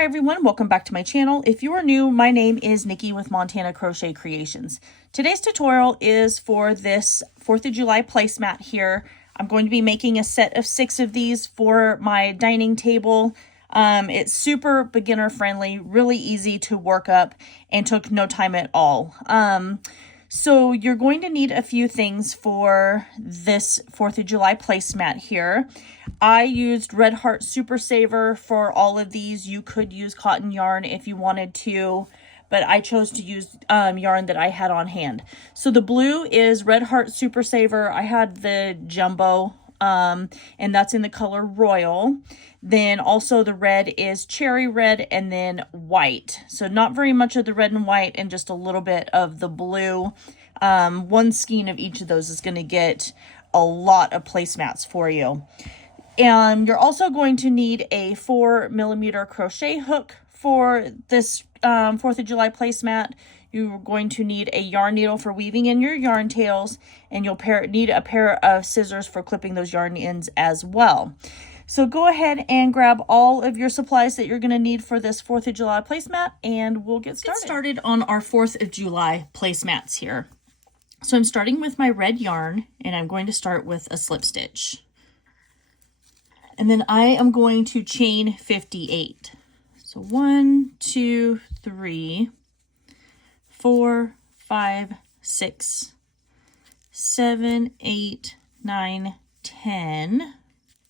Hi everyone, welcome back to my channel. If you are new, my name is Nikki with Montana Crochet Creations. Today's tutorial is for this 4th of July placemat here. I'm going to be making a set of 6 of these for my dining table. It's super beginner friendly, really easy to work up, and took no time at all. So you're going to need a few things for this 4th of July placemat here. I used Red Heart Super Saver for all of these. You could use cotton yarn if you wanted to, but I chose to use yarn that I had on hand. So the blue is Red Heart Super Saver. I had the jumbo, and that's in the color Royal. Then also the red is Cherry Red, and then white. So not very much of the red and white, and just a little bit of the blue. One skein of each of those is going to get a lot of placemats for you. And you're also going to need a 4mm crochet hook for this 4th of July placemat. You're going to need a yarn needle for weaving in your yarn tails, and you'll need a pair of scissors for clipping those yarn ends as well. So go ahead and grab all of your supplies that you're going to need for this 4th of July placemat, and we'll get started on our 4th of July placemats here. So I'm starting with my red yarn, and I'm going to start with a slip stitch. And then I am going to chain 58. So 1, 2, 3, 4, 5, 6, 7, 8, 9, 10,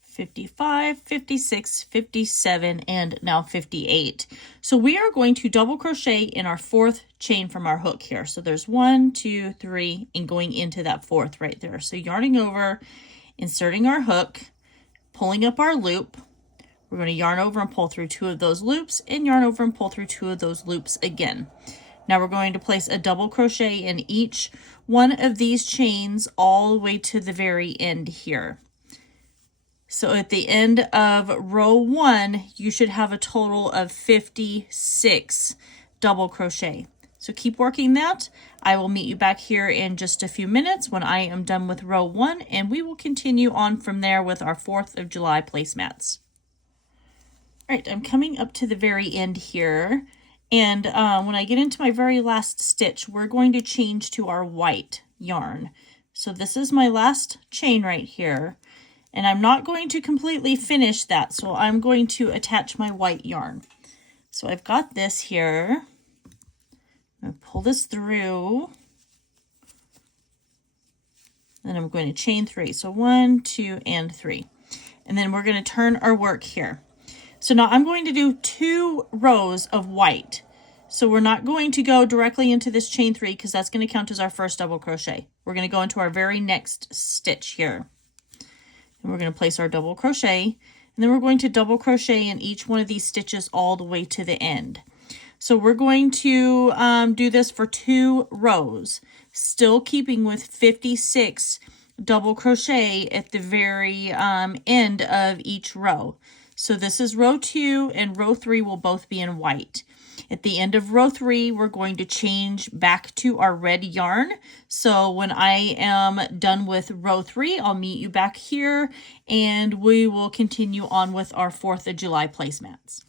55, 56, 57, and now 58. So we are going to double crochet in our 4th chain from our hook here. So there's 1, 2, 3, and going into that 4th right there. So yarning over, inserting our hook, pulling up our loop. We're going to yarn over and pull through 2 of those loops, and yarn over and pull through 2 of those loops again. Now we're going to place a double crochet in each one of these chains all the way to the very end here. So at the end of row 1, you should have a total of 56 double crochet. So keep working that. I will meet you back here in just a few minutes when I am done with row 1, and we will continue on from there with our 4th of July placemats. All right, I'm coming up to the very end here, and when I get into my very last stitch, we're going to change to our white yarn. So this is my last chain right here, and I'm not going to completely finish that, so I'm going to attach my white yarn. So I've got this here. I'm going to pull this through, and I'm going to chain 3. So 1, 2, and 3. And then we're going to turn our work here. So now I'm going to do 2 rows of white. So we're not going to go directly into this chain 3 because that's going to count as our first double crochet. We're going to go into our very next stitch here. And we're going to place our double crochet, and then we're going to double crochet in each one of these stitches all the way to the end. So we're going to do this for 2 rows, still keeping with 56 double crochet at the very end of each row. So this is row 2, and row 3 will both be in white. At the end of row 3, we're going to change back to our red yarn. So when I am done with row 3, I'll meet you back here, and we will continue on with our 4th of July placemats.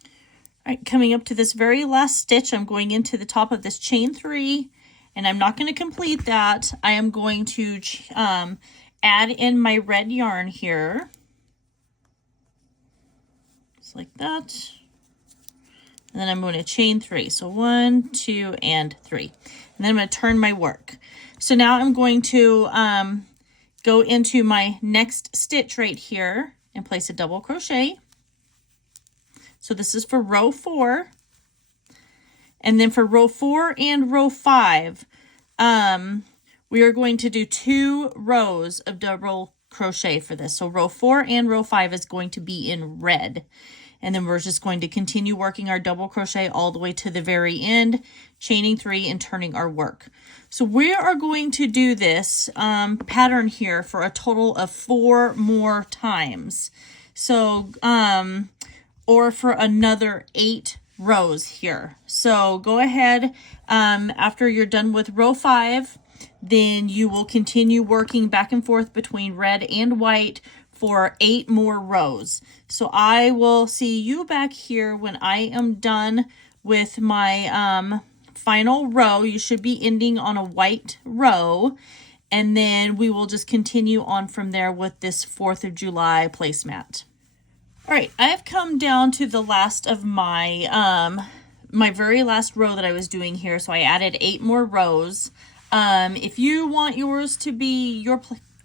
All right, coming up to this very last stitch, I'm going into the top of this chain 3, and I'm not going to complete that. I am going to add in my red yarn here, just like that. And then I'm going to chain 3. So 1, 2, and 3. And then I'm going to turn my work. So now I'm going to go into my next stitch right here and place a double crochet. So this is for row 4. And then for row 4 and row 5, we are going to do 2 rows of double crochet for this. So row 4 and row 5 is going to be in red. And then we're just going to continue working our double crochet all the way to the very end, chaining 3 and turning our work. So we are going to do this pattern here for a total of 4 more times. So, or for another 8 rows here. So go ahead, after you're done with row 5, then you will continue working back and forth between red and white for 8 more rows. So I will see you back here when I am done with my final row. You should be ending on a white row, and then we will just continue on from there with this 4th of July placemat. All right, I've come down to the last of my my very last row that I was doing here. So I added 8 more rows. If you want yours to be, your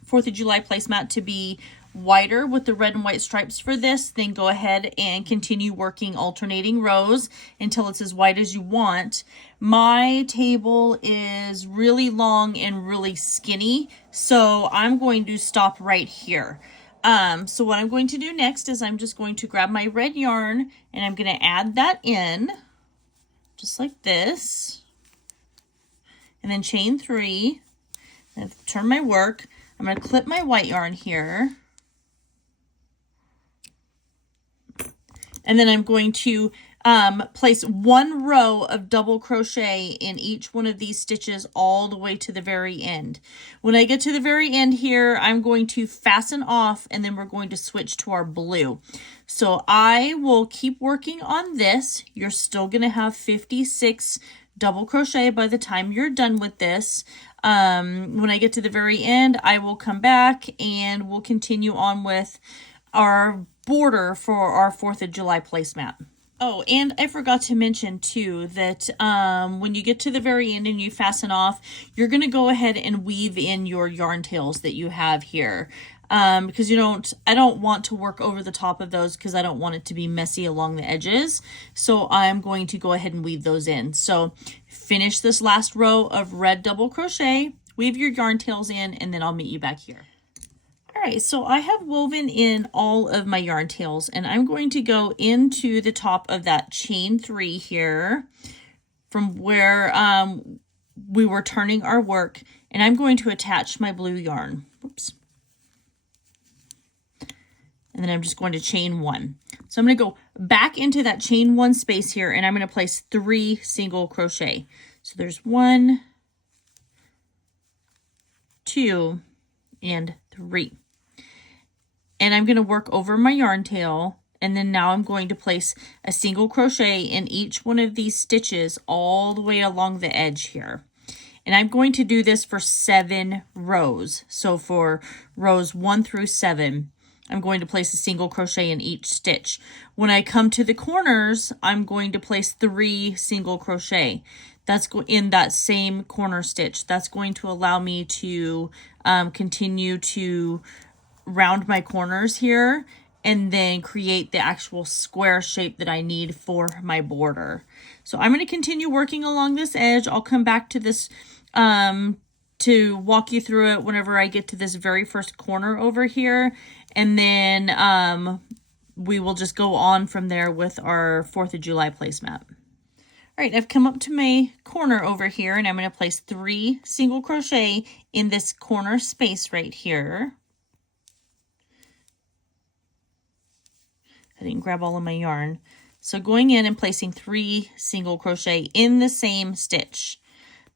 4th of July placemat to be whiter with the red and white stripes for this, then go ahead and continue working alternating rows until it's as white as you want. My table is really long and really skinny, so I'm going to stop right here. So what I'm going to do next is I'm just going to grab my red yarn and I'm going to add that in just like this, and then chain 3, and turn my work. I'm going to clip my white yarn here, and then I'm going to place 1 row of double crochet in each one of these stitches all the way to the very end. When I get to the very end here, I'm going to fasten off, and then we're going to switch to our blue. So I will keep working on this. You're still going to have 56 double crochet by the time you're done with this. When I get to the very end, I will come back and we'll continue on with our border for our 4th of July placemat. Oh, and I forgot to mention too that when you get to the very end and you fasten off, you're going to go ahead and weave in your yarn tails that you have here. Because I don't want to work over the top of those because I don't want it to be messy along the edges. So I'm going to go ahead and weave those in. So finish this last row of red double crochet, weave your yarn tails in, and then I'll meet you back here. All right, so I have woven in all of my yarn tails, and I'm going to go into the top of that chain 3 here from where we were turning our work, and I'm going to attach my blue yarn. Oops. And then I'm just going to chain 1. So I'm going to go back into that chain 1 space here, and I'm going to place 3 single crochet. So there's 1, 2, and 3. And I'm going to work over my yarn tail, and then now I'm going to place a single crochet in each one of these stitches all the way along the edge here. And I'm going to do this for 7 rows. So for rows 1 through 7, I'm going to place a single crochet in each stitch. When I come to the corners, I'm going to place 3 single crochet. That's in that same corner stitch. That's going to allow me to continue to round my corners here and then create the actual square shape that I need for my border. So I'm going to continue working along this edge. I'll come back to this to walk you through it whenever I get to this very first corner over here. And then we will just go on from there with our 4th of July placemat. All right, I've come up to my corner over here, and I'm going to place 3 single crochet in this corner space right here. I didn't grab all of my yarn. So going in and placing 3 single crochet in the same stitch.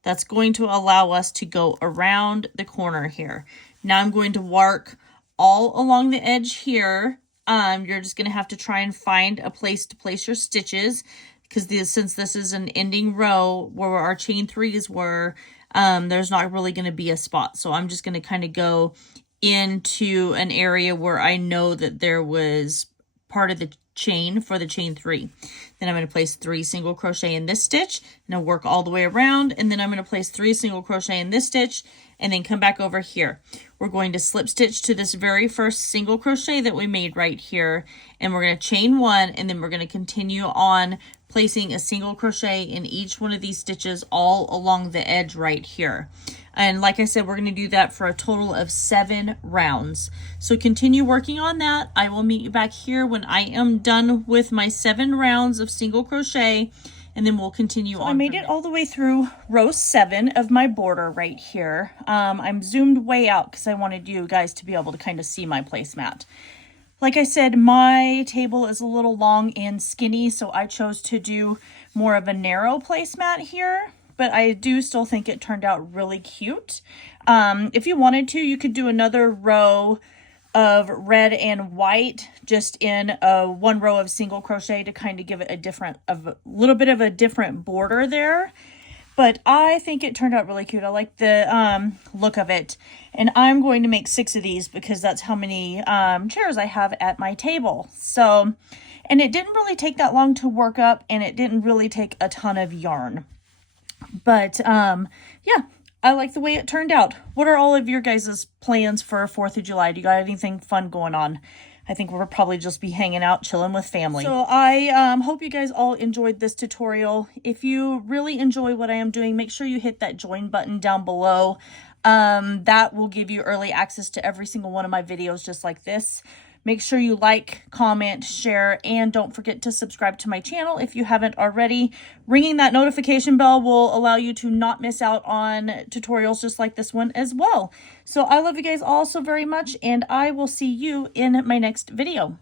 That's going to allow us to go around the corner here. Now I'm going to work all along the edge here. You're just going to have to try and find a place to place your stitches, because since this is an ending row where our chain 3s were, there's not really going to be a spot. So I'm just going to kind of go into an area where I know that there was part of the chain for the chain 3. Then I'm going to place 3 single crochet in this stitch, and I'll work all the way around, and then I'm going to place 3 single crochet in this stitch, and then come back over here. We're going to slip stitch to this very first single crochet that we made right here, and we're going to chain 1, and then we're going to continue on placing a single crochet in each one of these stitches all along the edge right here. And like I said, we're going to do that for a total of 7 rounds. So continue working on that. I will meet you back here when I am done with my 7 rounds of single crochet, and then we'll continue on. I made it all the way through row 7 of my border right here. I'm zoomed way out because I wanted you guys to be able to kind of see my placemat. Like I said, my table is a little long and skinny, so I chose to do more of a narrow placemat here, but I do still think it turned out really cute. If you wanted to, you could do another row of red and white just in one row of single crochet to kind of give it a little bit of a different border there. But I think it turned out really cute. I like the look of it. And I'm going to make 6 of these because that's how many chairs I have at my table. So, and it didn't really take that long to work up, and it didn't really take a ton of yarn. But yeah, I like the way it turned out. What are all of your guys' plans for 4th of July? Do you got anything fun going on? I think we'll probably just be hanging out, chilling with family. So I hope you guys all enjoyed this tutorial. If you really enjoy what I am doing, make sure you hit that join button down below. That will give you early access to every single one of my videos just like this. Make sure you like, comment, share, and don't forget to subscribe to my channel if you haven't already. Ringing that notification bell will allow you to not miss out on tutorials just like this one as well. So I love you guys all so very much, and I will see you in my next video.